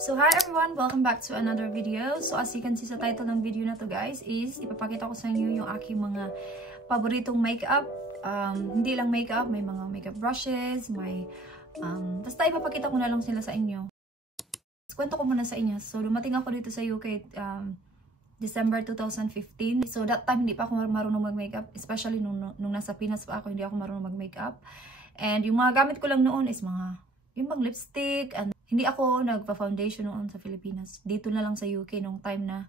So hi everyone! Welcome back to another video. So as you can see sa title ng video na to guys is ipapakita ko sa inyo yung aking mga paboritong makeup. Hindi lang makeup, may mga makeup brushes, may basta ipapakita ko na lang sila sa inyo. Kwento ko muna sa inyo. So dumating ako dito sa UK December 2015. So that time hindi pa ako marunong mag-makeup, especially nung nasa Pinas pa ako, hindi ako marunong mag-makeup. And yung mga gamit ko lang noon is yung bang lipstick, and hindi ako nagpa-foundation noon sa Pilipinas. Dito na lang sa UK nung time na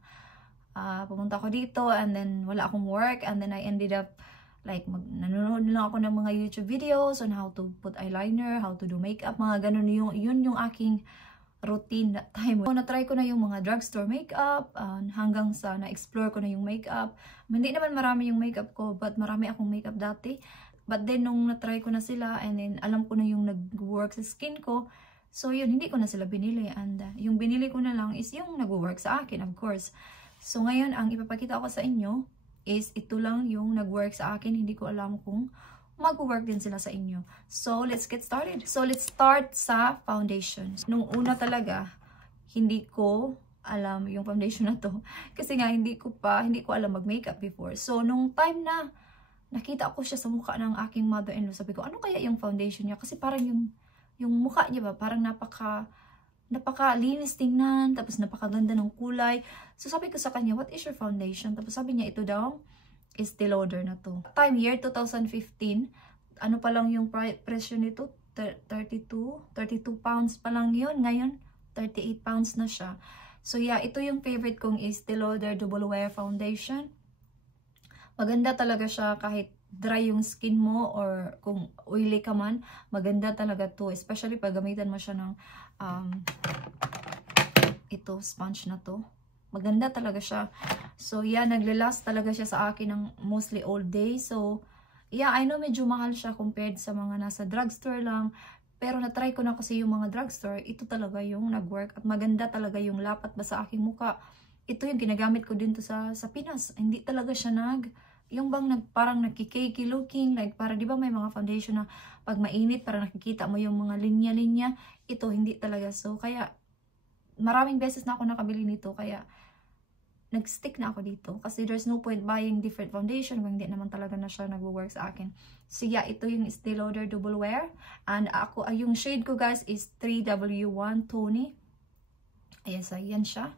pumunta ako dito, and then wala akong work, and then I ended up like nanonood lang ako ng mga YouTube videos on how to put eyeliner, how to do makeup, mga ganun yun yung aking routine that time. So na-try ko na yung mga drugstore makeup, hanggang sa na-explore ko na yung makeup. Hindi naman marami yung makeup ko, but marami akong makeup dati. But then, nung na-try ko na sila, and then alam ko na yung nag-work sa skin ko, so yun, hindi ko na sila binili. And yung binili ko na lang is yung nag-work sa akin, of course. So ngayon, ang ipapakita ko sa inyo is ito lang yung nag-work sa akin. Hindi ko alam kung mag-work din sila sa inyo. So, let's get started. So, let's start sa foundation. Nung una talaga, hindi ko alam yung foundation na to. Kasi nga, hindi ko alam mag-makeup before. So, nung time na nakita ko siya sa mukha ng aking mother-in-law, sabi ko, ano kaya yung foundation niya? Kasi parang yung mukha niya ba, parang napaka-linis tingnan, tapos napakaganda ng kulay. So sabi ko sa kanya, what is your foundation? Tapos sabi niya, ito daw, Estee Lauder na to. Time year 2015, ano pa lang yung presyo nito? 32 pounds pa lang yun. Ngayon, 38 pounds na siya. So yeah, ito yung favorite kong Estee Lauder Double Wear Foundation. Maganda talaga siya kahit dry yung skin mo or kung oily ka man, maganda talaga to. Especially pag gamitan mo siya ng ito, sponge na to. Maganda talaga siya. So yeah, nagle-last talaga siya sa akin ng mostly all day. So yeah, I know medyo mahal siya compared sa mga nasa drugstore lang. Pero na-try ko na kasi yung mga drugstore, ito talaga yung nag-work. At maganda talaga yung lapat ba sa aking muka. Ito yung ginagamit ko din to sa Pinas. Hindi talaga siya yung bang parang nakikakey looking, like para di ba may mga foundation na pag mainit parang nakikita mo yung mga linya-linya. Ito hindi talaga. So kaya maraming beses na ako nakabili nito, kaya nag-stick na ako dito. Kasi there's no point buying different foundation kung hindi naman talaga na siya nag-work sa akin. So yeah, ito yung Estee Lauder Double Wear. And yung shade ko guys is 3W1 Tony. Ayan, so yan siya.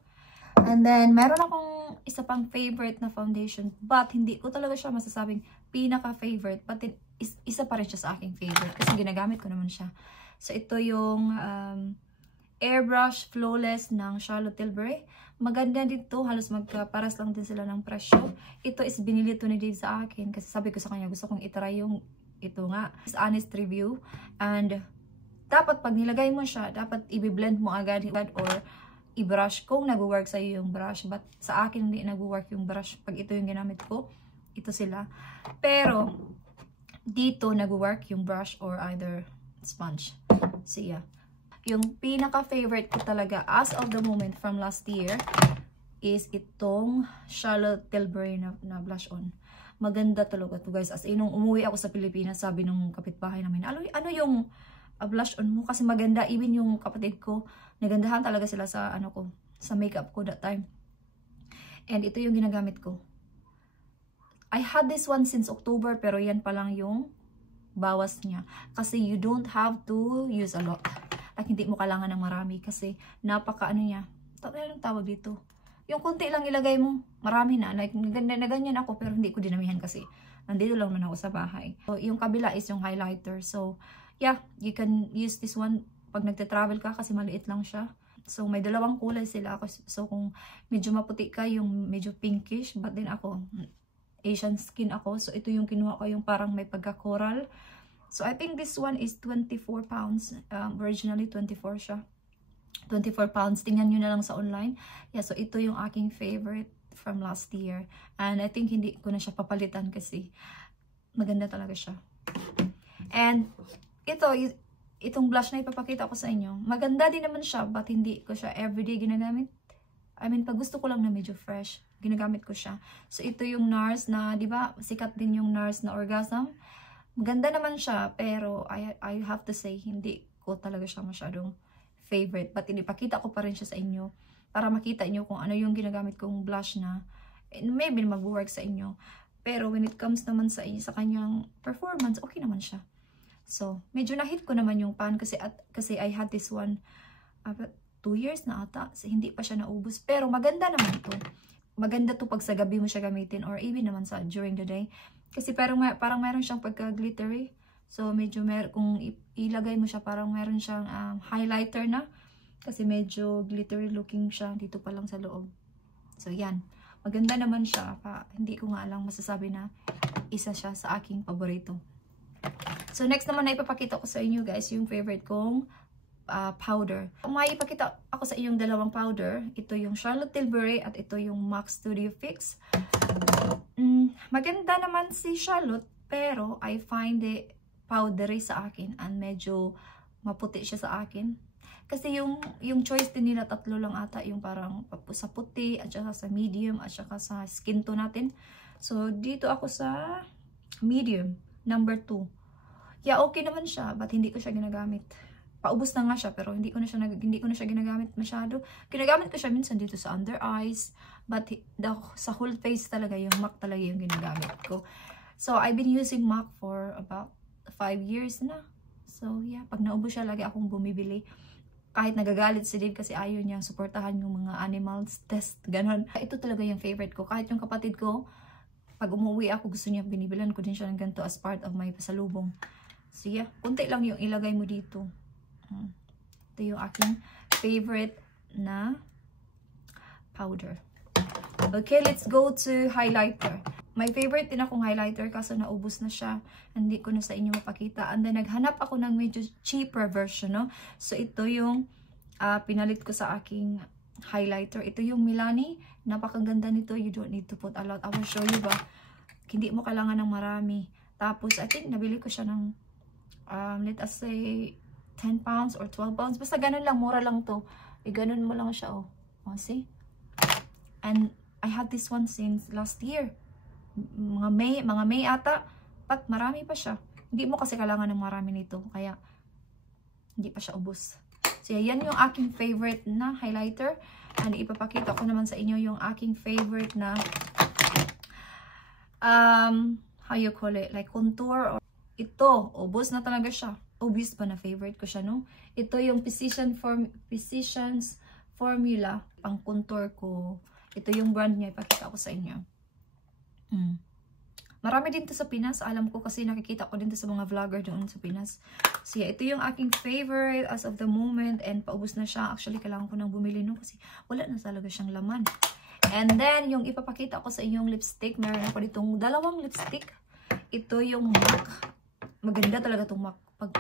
And then, meron akong isa pang favorite na foundation, but hindi ko talaga siya masasabing pinaka-favorite, but isa pa rin siya sa aking favorite kasi ginagamit ko naman siya. So, ito yung Airbrush Flawless ng Charlotte Tilbury. Maganda dito, halos magkaparas lang din sila ng presyo. Ito is binili to ni Dave sa akin kasi sabi ko sa kanya, gusto kong itry yung ito nga. It's honest review. And dapat pag nilagay mo siya, dapat i-blend mo agad or i-brush kung nag-work sa iyo yung brush. But sa akin hindi nag-work yung brush pag ito yung ginamit ko. Ito sila. Pero dito nag-work yung brush or either sponge. So yeah. Yung pinaka-favorite ko talaga as of the moment from last year is itong Charlotte Tilbury na blush on. Maganda talaga to guys. As in, nung umuwi ako sa Pilipinas, sabi nung kapitbahay namin, ano yung blush on mo? Kasi maganda. Even yung kapatid ko, nagandahan talaga sila sa sa makeup ko that time. And ito yung ginagamit ko. I had this one since October, pero yan pa lang yung bawas niya. Kasi you don't have to use a lot. Like, hindi mo kailangan ng marami kasi napaka niya. Anong tawag dito? Yung konti lang ilagay mo, marami na. Like, na ganyan ako, pero hindi ko dinamihan kasi nandito lang naman ako sa bahay. So, yung kabila is yung highlighter. So, yeah, you can use this one pag nagte-travel ka kasi maliit lang siya. So, may dalawang kulay sila. So, kung medyo maputi ka, yung medyo pinkish. But then ako, Asian skin ako. So, ito yung kinuha ko, yung parang may pagka-coral. So, I think this one is 24 pounds. Originally, 24 siya. 24 pounds. Tingnan nyo na lang sa online. Yeah, so ito yung aking favorite from last year. And I think hindi ko na siya papalitan kasi maganda talaga siya. And itong blush na ipapakita ko sa inyo, maganda din naman siya, but hindi ko siya everyday ginagamit. I mean, pag gusto ko lang na medyo fresh, ginagamit ko siya. So, ito yung NARS na, di ba, sikat din yung NARS na Orgasm. Maganda naman siya, pero I have to say, hindi ko talaga siya masyadong favorite. But inipakita ko pa rin siya sa inyo para makita nyo kung ano yung ginagamit kong blush na maybe mag-work sa inyo. Pero when it comes naman sa kanyang performance, okay naman siya. So, medyo na-hit ko naman yung pan kasi I had this one about 2 years na ata. So, hindi pa siya naubos. Pero maganda naman ito. Maganda to pag sa gabi mo siya gamitin or even naman sa during the day. Kasi parang meron siyang pagka-glittery. So, medyo kung ilagay mo siya, parang meron siyang highlighter na. Kasi medyo glittery looking siya dito pa lang sa loob. So, yan. Maganda naman siya. Hindi ko nga lang masasabi na isa siya sa aking paborito. So, next naman na ipapakita ko sa inyo guys, yung favorite kong powder. May ipakita ako sa inyong dalawang powder. Ito yung Charlotte Tilbury at ito yung MAC Studio Fix. Maganda naman si Charlotte, pero I find it powdery sa akin and medyo maputi siya sa akin. Kasi yung choice din nila, tatlo lang ata, yung parang sa puti, at saka sa medium, at saka sa skin tone natin. So, dito ako sa medium, number 2. Yeah, okay naman siya, but hindi ko siya ginagamit. Paubos na nga siya, pero hindi ko na siya ginagamit masyado. Ginagamit ko siya minsan dito sa under eyes, but sa whole face talaga, yung MAC talaga yung ginagamit ko. So, I've been using MAC for about 5 years na. So, yeah, pag naubos siya, lagi akong bumibili. Kahit nagagalit si Dave kasi ayaw niya suportahan yung mga animals test, ganon. Ito talaga yung favorite ko. Kahit yung kapatid ko, pag umuwi ako, gusto niya, binibilan ko din siya ng ganito as part of my pasalubong. So yeah, kunti lang yung ilagay mo dito. Ito yung aking favorite na powder. Okay, let's go to highlighter. My favorite din akong highlighter kaso naubos na siya. Hindi ko na sa inyo mapakita. And then naghanap ako ng medyo cheaper version, no? So ito yung pinalit ko sa aking highlighter. Ito yung Milani. Napakaganda nito. You don't need to put a lot. I will show you ba. Hindi mo kailangan ng marami. Tapos I think nabili ko siya ng let us say 10 pounds or 12 pounds. Basta ganun lang, mura lang to. Ganun mo lang siya, oh. Oh, see? And I had this one since last year. Mga May ata. But marami pa siya. Hindi mo kasi kailangan ng marami nito. Kaya, hindi pa siya ubos. So, yan yung aking favorite na highlighter. And ipapakita ko naman sa inyo yung aking favorite na how you call it? Like contour or ito, ubos na talaga siya. Obvious pa na favorite ko siya, no? Ito yung Physicians Formula, pang contour ko. Ito yung brand niya, ipakita ko sa inyo. Marami din to sa Pinas, alam ko kasi nakikita ko din to sa mga vlogger doon sa Pinas. So yeah, ito yung aking favorite as of the moment and paubos na siya. Actually, kailangan ko nang bumili no kasi wala na talaga siyang laman. And then, yung ipapakita ko sa inyong lipstick, meron ako ditong dalawang lipstick. Ito yung MAC. Maganda talaga itong MAC. Pag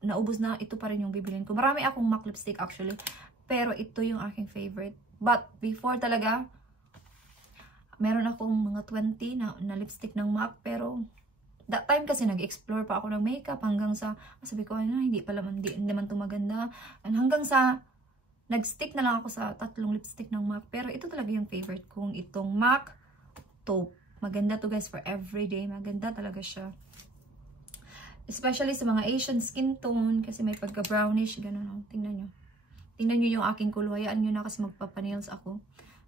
naubos na, ito pa rin yung bibilin ko. Marami akong MAC lipstick actually. Pero ito yung aking favorite. But before talaga, meron akong mga 20 na lipstick ng MAC. Pero that time kasi nag-explore pa ako ng makeup hanggang sa, sabi ko, hindi naman ito maganda. And hanggang sa, nag-stick na lang ako sa 3 lipstick ng MAC. Pero ito talaga yung favorite kong itong MAC Taupe. Maganda to guys for everyday. Maganda talaga siya. Especially sa mga Asian skin tone. Kasi may pagka-brownish. Ganun o. Tingnan nyo. Tingnan nyo yung aking kulay. Hayaan nyo na kasi magpapanails ako.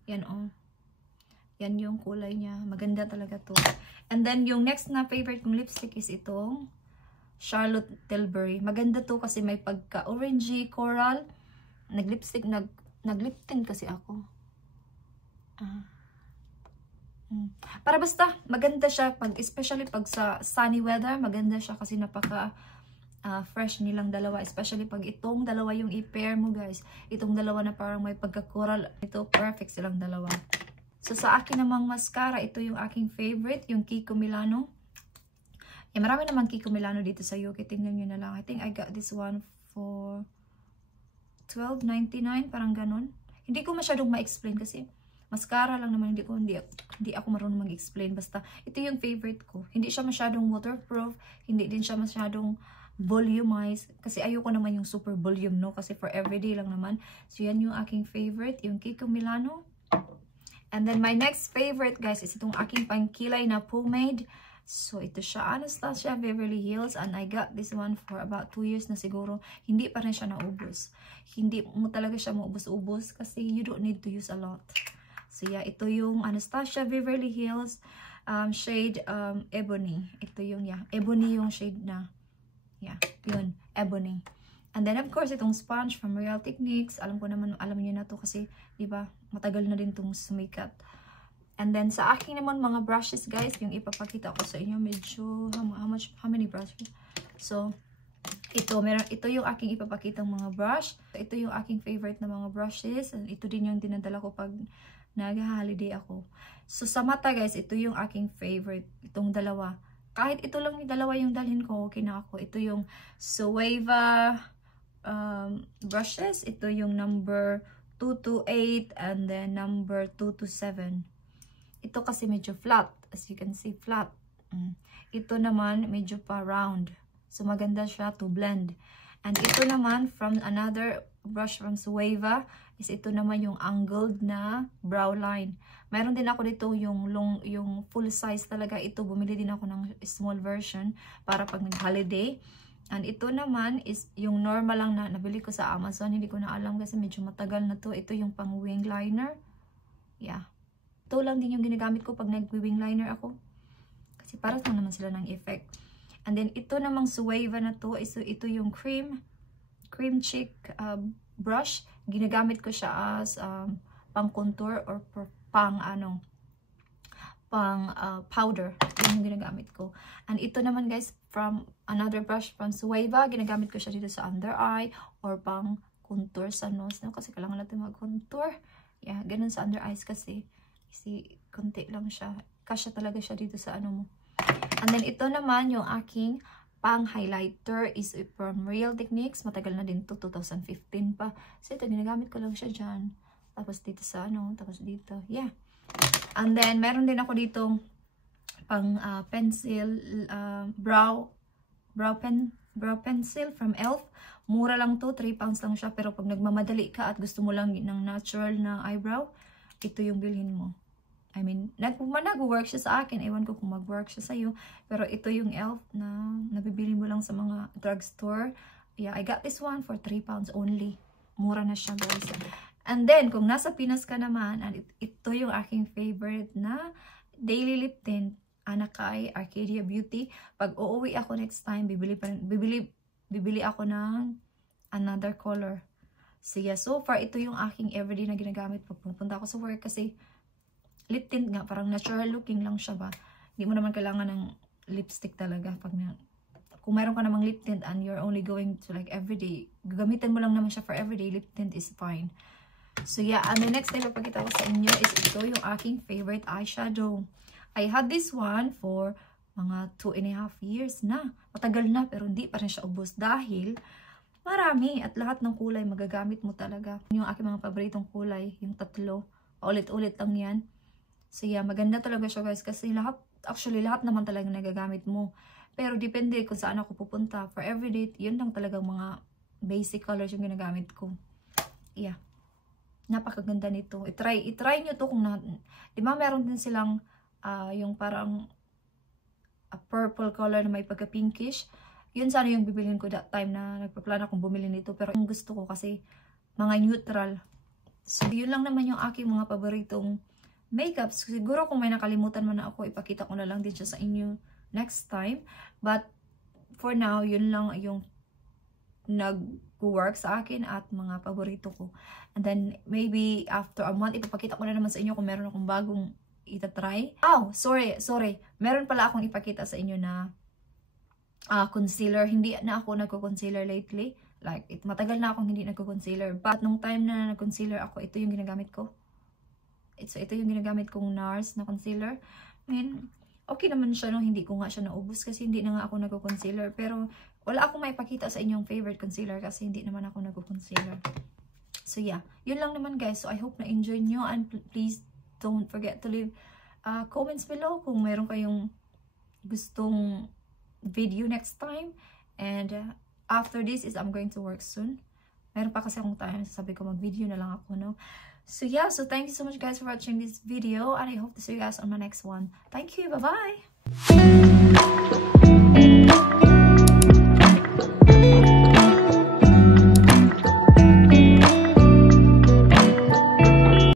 Yan o. Yan yung kulay niya. Maganda talaga to. And then yung next na favorite kong lipstick is itong Charlotte Tilbury. Maganda to kasi may pagka-orangey, coral. Nag-lip tint kasi ako. Para basta, maganda siya, especially pag sa sunny weather, maganda siya kasi napaka fresh nilang dalawa. Especially pag itong dalawa yung i-pair mo guys. Itong dalawa na parang may pagka-coral. Ito, perfect silang dalawa. So sa akin namang mascara, ito yung aking favorite, yung Kiko Milano. Marami namang Kiko Milano dito sa UK. Tingnan nyo na lang. I think I got this one for $12.99, parang ganun. Hindi ko masyadong ma-explain kasi mascara lang naman, hindi ako marunong mag-explain. Basta, ito yung favorite ko. Hindi siya masyadong waterproof, hindi din siya masyadong volumized. Kasi ayoko naman yung super volume, no? Kasi for everyday lang naman. So, yan yung aking favorite, yung Kiko Milano. And then, my next favorite, guys, is itong aking pangkilay na pomade. So, ito siya, Anastasia Beverly Hills. And I got this one for about 2 years na siguro. Hindi pa rin siya naubos. Hindi mo talaga siya maubos-ubos kasi you don't need to use a lot. So, yeah, ito yung Anastasia Beverly Hills shade Ebony. Ito yung, yeah, Ebony yung shade na. Yeah, yun, Ebony. And then, of course, itong sponge from Real Techniques. Alam ko naman, alam niyo na to kasi, di ba, matagal na din itong sumikat. And then, sa akin naman mga brushes, guys, yung ipapakita ko sa inyo, medyo, how many brushes? So, ito yung aking ipapakitang mga brush. Ito yung aking favorite na mga brushes. And ito din yung dinadala ko pag nag-holiday ako. So, sa mata, guys, ito yung aking favorite. Itong dalawa. Kahit ito lang yung dalawa yung dalhin ko, okay na ako. Ito yung Zoeva brushes. Ito yung number 228 and then number 227. Ito kasi medyo flat. As you can see, flat. Ito naman, medyo pa round. So, maganda siya to blend. And ito naman, from another brush from Zoeva, is ito naman yung angled na brow line. Mayroon din ako dito yung full size talaga. Ito, bumili din ako ng small version para pag nag-holiday. And ito naman is yung normal lang na nabili ko sa Amazon. Hindi ko na alam kasi medyo matagal na to. Ito yung pang wing liner. Yeah. Ito lang din yung ginagamit ko pag nag-wing liner ako. Kasi para lang naman sila ng effect. And then ito namang Zoeva na to. Ito yung cream cheek brush. Ginagamit ko siya as pang contour or pang powder. Yun yung ginagamit ko. And ito naman guys, from another brush from Zoeva. Ginagamit ko siya dito sa under eye or pang contour sa nose. No? Kasi kailangan natin mag-contour. Yeah, ganun sa under eyes kasi. Kasi konti lang siya. Kasya talaga siya dito sa ano mo. And then ito naman yung aking pang highlighter is from Real Techniques. Matagal na din to, 2015 pa. So ito, ginagamit ko lang siya dyan. Tapos dito sa tapos dito. Yeah. And then meron din ako ditong pang pencil, brow pencil from e.l.f. Mura lang to, 3 pounds lang siya. Pero pag nagmamadali ka at gusto mo lang ng natural na eyebrow, ito yung bilhin mo. I mean, nag-work siya sa akin. Ewan ko kung mag-work siya sa'yo. Pero ito yung e.l.f. na nabibili mo lang sa mga drugstore. Yeah, I got this one for 3 pounds only. Mura na siya, guys. And then, kung nasa Pinas ka naman, and ito yung aking favorite na daily lip tint, Anakay Arcadia Beauty. Pag uuwi ako next time, bibili ako ng another color. So yeah, so far, ito yung aking everyday na ginagamit pag pupunta ako sa work kasi lip tint nga, parang natural looking lang siya ba. Hindi mo naman kailangan ng lipstick talaga. Kung mayroon ka namang lip tint and you're only going to like everyday, gagamitin mo lang naman siya for everyday, lip tint is fine. So yeah, and the next na ipapakita ko sa inyo is ito yung aking favorite eyeshadow. I had this one for mga 2.5 years na. Matagal na pero hindi pa rin siya ubos dahil marami at lahat ng kulay magagamit mo talaga. Yung aking mga paboritong kulay, yung tatlo, ulit-ulit lang yan. So yeah, maganda talaga siya guys kasi lahat naman talaga nagagamit mo. Pero depende kung saan ako pupunta. For everyday, yun lang talagang mga basic colors yung ginagamit ko. Yeah. Napakaganda nito. I-try nyo to kung di ba meron din silang yung parang purple color na may pagka-pinkish. Yun sana yung bibilin ko that time na nagpaplano akong bumili nito. Pero yung gusto ko kasi mga neutral. So yun lang naman yung aking mga paboritong makeups. Siguro kung may nakalimutan man na ako, ipakita ko na lang din siya sa inyo next time. But for now, yun lang yung nag-work sa akin at mga paborito ko. And then maybe after a month, ipapakita ko na naman sa inyo kung meron akong bagong itatry. Oh, sorry. Meron pala akong ipakita sa inyo na concealer. Hindi na ako nagko-concealer lately. Like, matagal na akong hindi nagko-concealer. But nung time na nag-concealer ako, ito yung ginagamit ko. So, ito yung ginagamit kong NARS na concealer. I mean, okay naman siya, no? Hindi ko nga siya naubos kasi hindi na nga ako nagko-concealer. Pero, wala akong maipakita sa inyong favorite concealer kasi hindi naman ako nagko-concealer. So, yeah. Yun lang naman, guys. So, I hope na-enjoy nyo. And please, don't forget to leave comments below kung meron kayong gustong video next time. And, after this is I'm going to work soon. Meron pa kasi akong time. Sabi ko mag-video na lang ako, no? So yeah, so thank you so much guys for watching this video. And I hope to see you guys on my next one. Thank you. Bye-bye!